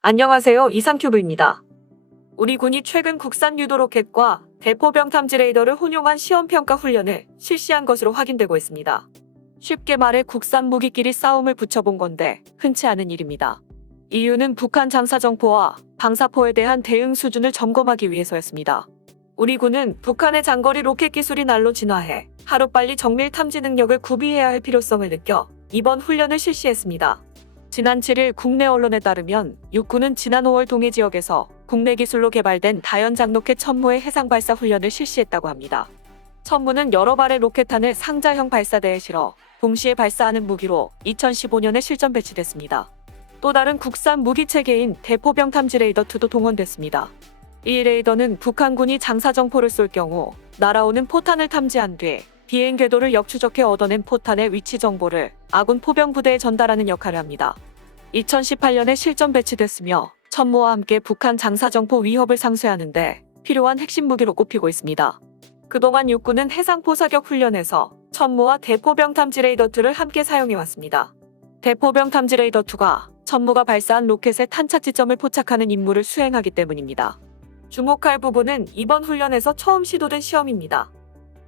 안녕하세요. 이상큐브입니다. 우리 군이 최근 국산 유도 로켓과 대포병 탐지 레이더를 혼용한 시험평가 훈련을 실시한 것으로 확인되고 있습니다. 쉽게 말해 국산 무기끼리 싸움을 붙여본 건데 흔치 않은 일입니다. 이유는 북한 장사정포와 방사포에 대한 대응 수준을 점검하기 위해서였습니다. 우리 군은 북한의 장거리 로켓 기술이 날로 진화해 하루빨리 정밀 탐지 능력을 구비해야 할 필요성을 느껴 이번 훈련을 실시했습니다. 지난 7일 국내 언론에 따르면 육군은 지난 5월 동해 지역에서 국내 기술로 개발된 다연장 로켓 천무의 해상 발사 훈련을 실시했다고 합니다. 천무는 여러 발의 로켓탄을 상자형 발사대에 실어 동시에 발사하는 무기로 2015년에 실전 배치됐습니다. 또 다른 국산 무기 체계인 대포병 탐지 레이더 2도 동원됐습니다. 이 레이더는 북한군이 장사정포를 쏠 경우 날아오는 포탄을 탐지한 뒤 비행 궤도를 역추적해 얻어낸 포탄의 위치 정보를 아군 포병 부대에 전달하는 역할을 합니다. 2018년에 실전 배치됐으며 천무와 함께 북한 장사정포 위협을 상쇄하는 데 필요한 핵심 무기로 꼽히고 있습니다. 그동안 육군은 해상포 사격 훈련에서 천무와 대포병 탐지 레이더 2를 함께 사용해왔습니다. 대포병 탐지 레이더 2가 천무가 발사한 로켓의 탄착 지점을 포착하는 임무를 수행하기 때문입니다. 주목할 부분은 이번 훈련에서 처음 시도된 시험입니다.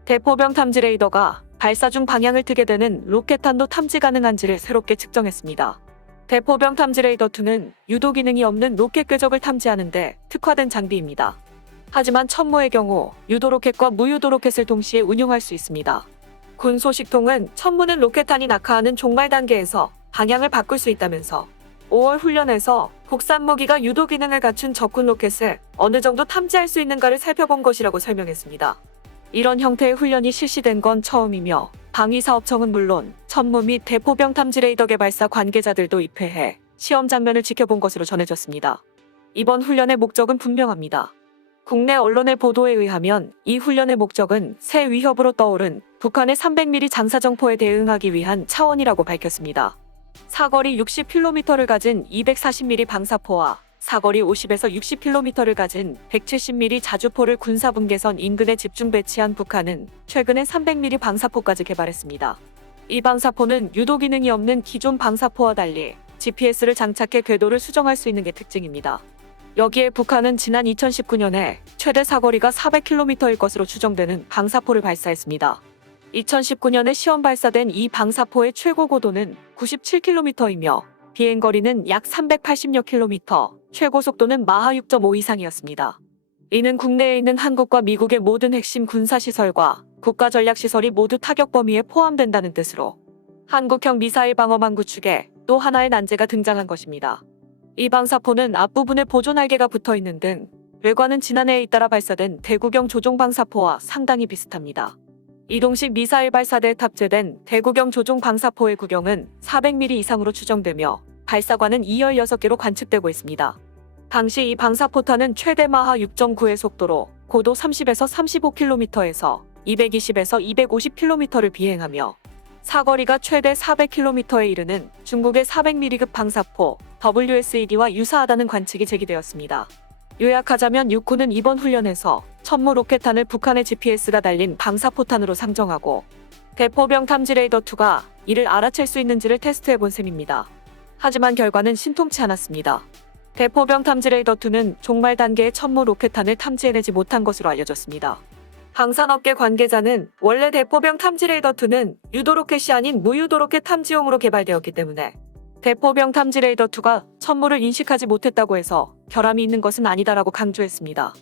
대포병 탐지 레이더가 발사 중 방향을 트게 되는 로켓탄도 탐지 가능한지를 새롭게 측정했습니다. 대포병 탐지 레이더 2는 유도 기능이 없는 로켓 궤적을 탐지하는 데 특화된 장비입니다. 하지만 천무의 경우 유도 로켓과 무유도 로켓을 동시에 운용할 수 있습니다. 군 소식통은 천무는 로켓탄이 낙하하는 종말 단계에서 방향을 바꿀 수 있다면서 5월 훈련에서 국산 무기가 유도 기능을 갖춘 적군 로켓을 어느 정도 탐지할 수 있는가를 살펴본 것이라고 설명했습니다. 이런 형태의 훈련이 실시된 건 처음이며 방위사업청은 물론 천무 및 대포병 탐지 레이더 개발사 관계자들도 입회해 시험 장면을 지켜본 것으로 전해졌습니다. 이번 훈련의 목적은 분명합니다. 국내 언론의 보도에 의하면 이 훈련의 목적은 새 위협으로 떠오른 북한의 300mm 장사정포에 대응하기 위한 차원이라고 밝혔습니다. 사거리 60km를 가진 240mm 방사포와 사거리 50에서 60km를 가진 170mm 자주포를 군사분계선 인근에 집중 배치한 북한은 최근에 300mm 방사포까지 개발했습니다. 이 방사포는 유도 기능이 없는 기존 방사포와 달리 GPS를 장착해 궤도를 수정할 수 있는 게 특징입니다. 여기에 북한은 지난 2019년에 최대 사거리가 400km일 것으로 추정되는 방사포를 발사했습니다. 2019년에 시험 발사된 이 방사포의 최고 고도는 97km이며 비행거리는 약 380여 km, 최고 속도는 마하 6.5 이상이었습니다. 이는 국내에 있는 한국과 미국의 모든 핵심 군사시설과 국가전략시설이 모두 타격 범위에 포함된다는 뜻으로 한국형 미사일 방어망 구축에 또 하나의 난제가 등장한 것입니다. 이 방사포는 앞부분에 보조날개가 붙어있는 등 외관은 지난해에 잇따라 발사된 대구경 조종방사포와 상당히 비슷합니다. 이동식 미사일 발사대에 탑재된 대구경 조종 방사포의 구경은 400mm 이상으로 추정되며 발사관은 216개로 관측되고 있습니다. 당시 이 방사포탄은 최대 마하 6.9의 속도로 고도 30에서 35km에서 220에서 250km를 비행하며 사거리가 최대 400km에 이르는 중국의 400mm급 방사포 WSED와 유사하다는 관측이 제기되었습니다. 요약하자면 육군은 이번 훈련에서 천무 로켓탄을 북한의 GPS가 달린 방사포탄으로 상정하고 대포병 탐지 레이더 2가 이를 알아챌 수 있는지를 테스트해본 셈입니다. 하지만 결과는 신통치 않았습니다. 대포병 탐지 레이더 2는 종말 단계의 천무 로켓탄을 탐지해내지 못한 것으로 알려졌습니다. 방산업계 관계자는 원래 대포병 탐지 레이더 2는 유도 로켓이 아닌 무유도 로켓 탐지용으로 개발되었기 때문에 대포병 탐지 레이더 2가 천무를 인식하지 못했다고 해서 결함이 있는 것은 아니다라고 강조했습니다.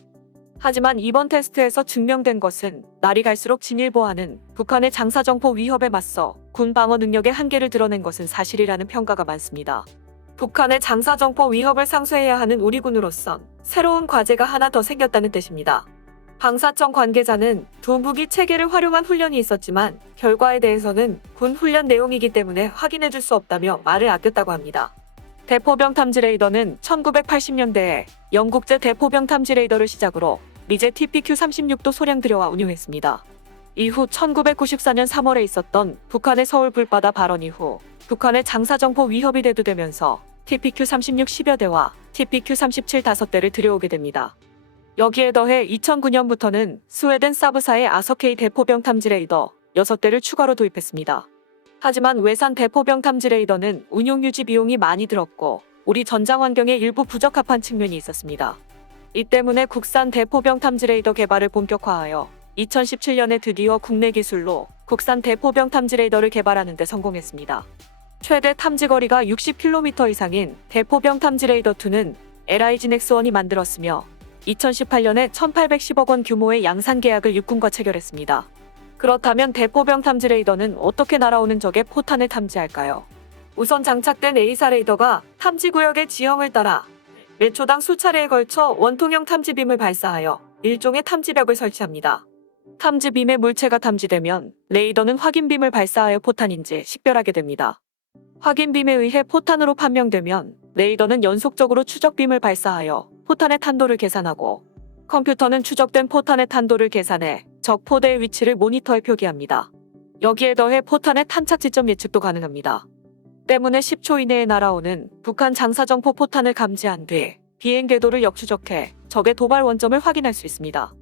하지만 이번 테스트에서 증명된 것은 날이 갈수록 진일보하는 북한의 장사정포 위협에 맞서 군 방어 능력의 한계를 드러낸 것은 사실이라는 평가가 많습니다. 북한의 장사정포 위협을 상쇄해야 하는 우리 군으로선 새로운 과제가 하나 더 생겼다는 뜻입니다. 방사청 관계자는 두 무기 체계를 활용한 훈련이 있었지만 결과에 대해서는 군 훈련 내용이기 때문에 확인해줄 수 없다며 말을 아꼈다고 합니다. 대포병 탐지 레이더는 1980년대에 영국제 대포병 탐지 레이더를 시작으로 미제 TPQ-36도 소량 들여와 운용했습니다. 이후 1994년 3월에 있었던 북한의 서울 불바다 발언 이후 북한의 장사정포 위협이 대두되면서 TPQ-36 10여 대와 TPQ-37 5대를 들여오게 됩니다. 여기에 더해 2009년부터는 스웨덴 사브사의 아서케이 대포병 탐지 레이더 6대를 추가로 도입했습니다. 하지만 외산 대포병 탐지 레이더는 운용 유지 비용이 많이 들었고 우리 전장 환경에 일부 부적합한 측면이 있었습니다. 이 때문에 국산 대포병 탐지 레이더 개발을 본격화하여 2017년에 드디어 국내 기술로 국산 대포병 탐지 레이더를 개발하는 데 성공했습니다. 최대 탐지 거리가 60km 이상인 대포병 탐지 레이더 2는 LIG 넥스원이 만들었으며 2018년에 1,810억 원 규모의 양산 계약을 육군과 체결했습니다. 그렇다면 대포병 탐지 레이더는 어떻게 날아오는 적의 포탄을 탐지할까요? 우선 장착된 A사 레이더가 탐지 구역의 지형을 따라 몇 초당 수차례에 걸쳐 원통형 탐지빔을 발사하여 일종의 탐지벽을 설치합니다. 탐지빔의 물체가 탐지되면 레이더는 확인빔을 발사하여 포탄인지 식별하게 됩니다. 확인빔에 의해 포탄으로 판명되면 레이더는 연속적으로 추적빔을 발사하여 포탄의 탄도를 계산하고 컴퓨터는 추적된 포탄의 탄도를 계산해 적 포대의 위치를 모니터에 표기합니다. 여기에 더해 포탄의 탄착 지점 예측도 가능합니다. 때문에 10초 이내에 날아오는 북한 장사정포 포탄을 감지한 뒤 비행 궤도를 역추적해 적의 도발 원점을 확인할 수 있습니다.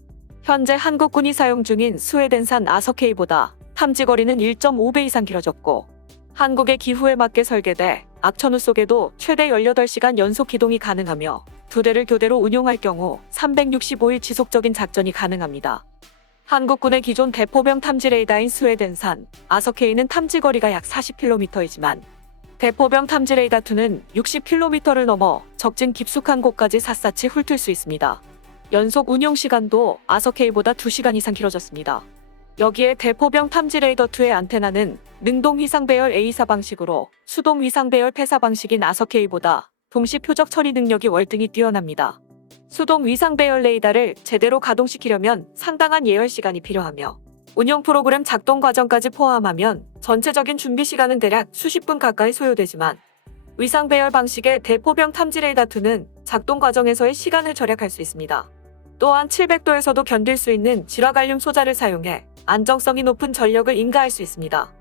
현재 한국군이 사용 중인 스웨덴산 아서케이보다 탐지 거리는 1.5배 이상 길어졌고 한국의 기후에 맞게 설계돼 악천후 속에도 최대 18시간 연속 기동이 가능하며 두 대를 교대로 운용할 경우 365일 지속적인 작전이 가능합니다. 한국군의 기존 대포병 탐지 레이더인 스웨덴산 아서케이는 탐지 거리가 약 40km이지만 대포병 탐지 레이더 2는 60km를 넘어 적진 깊숙한 곳까지 샅샅이 훑을 수 있습니다. 연속 운용 시간도 아서케이보다 2시간 이상 길어졌습니다. 여기에 대포병 탐지 레이더 2의 안테나는 능동 위상 배열 A사 방식으로 수동 위상 배열 폐사 방식인 아서케이보다 동시 표적 처리 능력이 월등히 뛰어납니다. 수동 위상 배열 레이더를 제대로 가동시키려면 상당한 예열 시간이 필요하며 운영 프로그램 작동 과정까지 포함하면 전체적인 준비 시간은 대략 수십 분 가까이 소요되지만 위상 배열 방식의 대포병 탐지 레이더 2는 작동 과정에서의 시간을 절약할 수 있습니다. 또한 700도에서도 견딜 수 있는 질화갈륨 소자를 사용해 안정성이 높은 전력을 인가할 수 있습니다.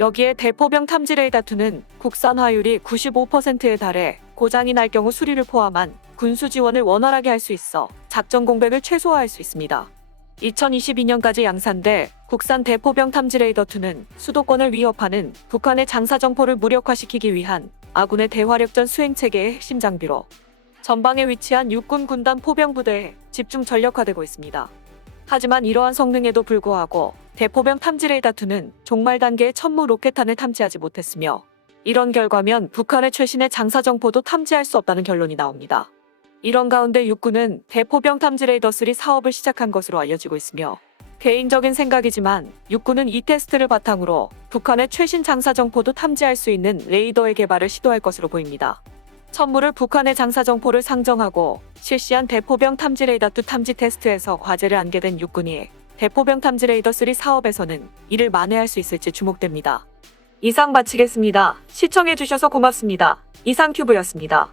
여기에 대포병 탐지 레이더 2는 국산 화율이 95%에 달해 고장이 날 경우 수리를 포함한 군수 지원을 원활하게 할 수 있어 작전 공백을 최소화할 수 있습니다. 2022년까지 양산돼 국산 대포병 탐지 레이더 2는 수도권을 위협하는 북한의 장사정포를 무력화시키기 위한 아군의 대화력전 수행체계의 핵심 장비로 전방에 위치한 육군 군단 포병부대에 집중 전력화되고 있습니다. 하지만 이러한 성능에도 불구하고 대포병 탐지 레이더 2는 종말 단계의 천무 로켓탄을 탐지하지 못했으며 이런 결과면 북한의 최신의 장사정포도 탐지할 수 없다는 결론이 나옵니다. 이런 가운데 육군은 대포병 탐지 레이더 3 사업을 시작한 것으로 알려지고 있으며 개인적인 생각이지만 육군은 이 테스트를 바탕으로 북한의 최신 장사정포도 탐지할 수 있는 레이더의 개발을 시도할 것으로 보입니다. 천무를 북한의 장사정포를 상정하고 실시한 대포병 탐지 레이더 2 탐지 테스트에서 과제를 안게 된 육군이 대포병 탐지 레이더 3 사업에서는 이를 만회할 수 있을지 주목됩니다. 이상 마치겠습니다. 시청해주셔서 고맙습니다. 이상큐브였습니다.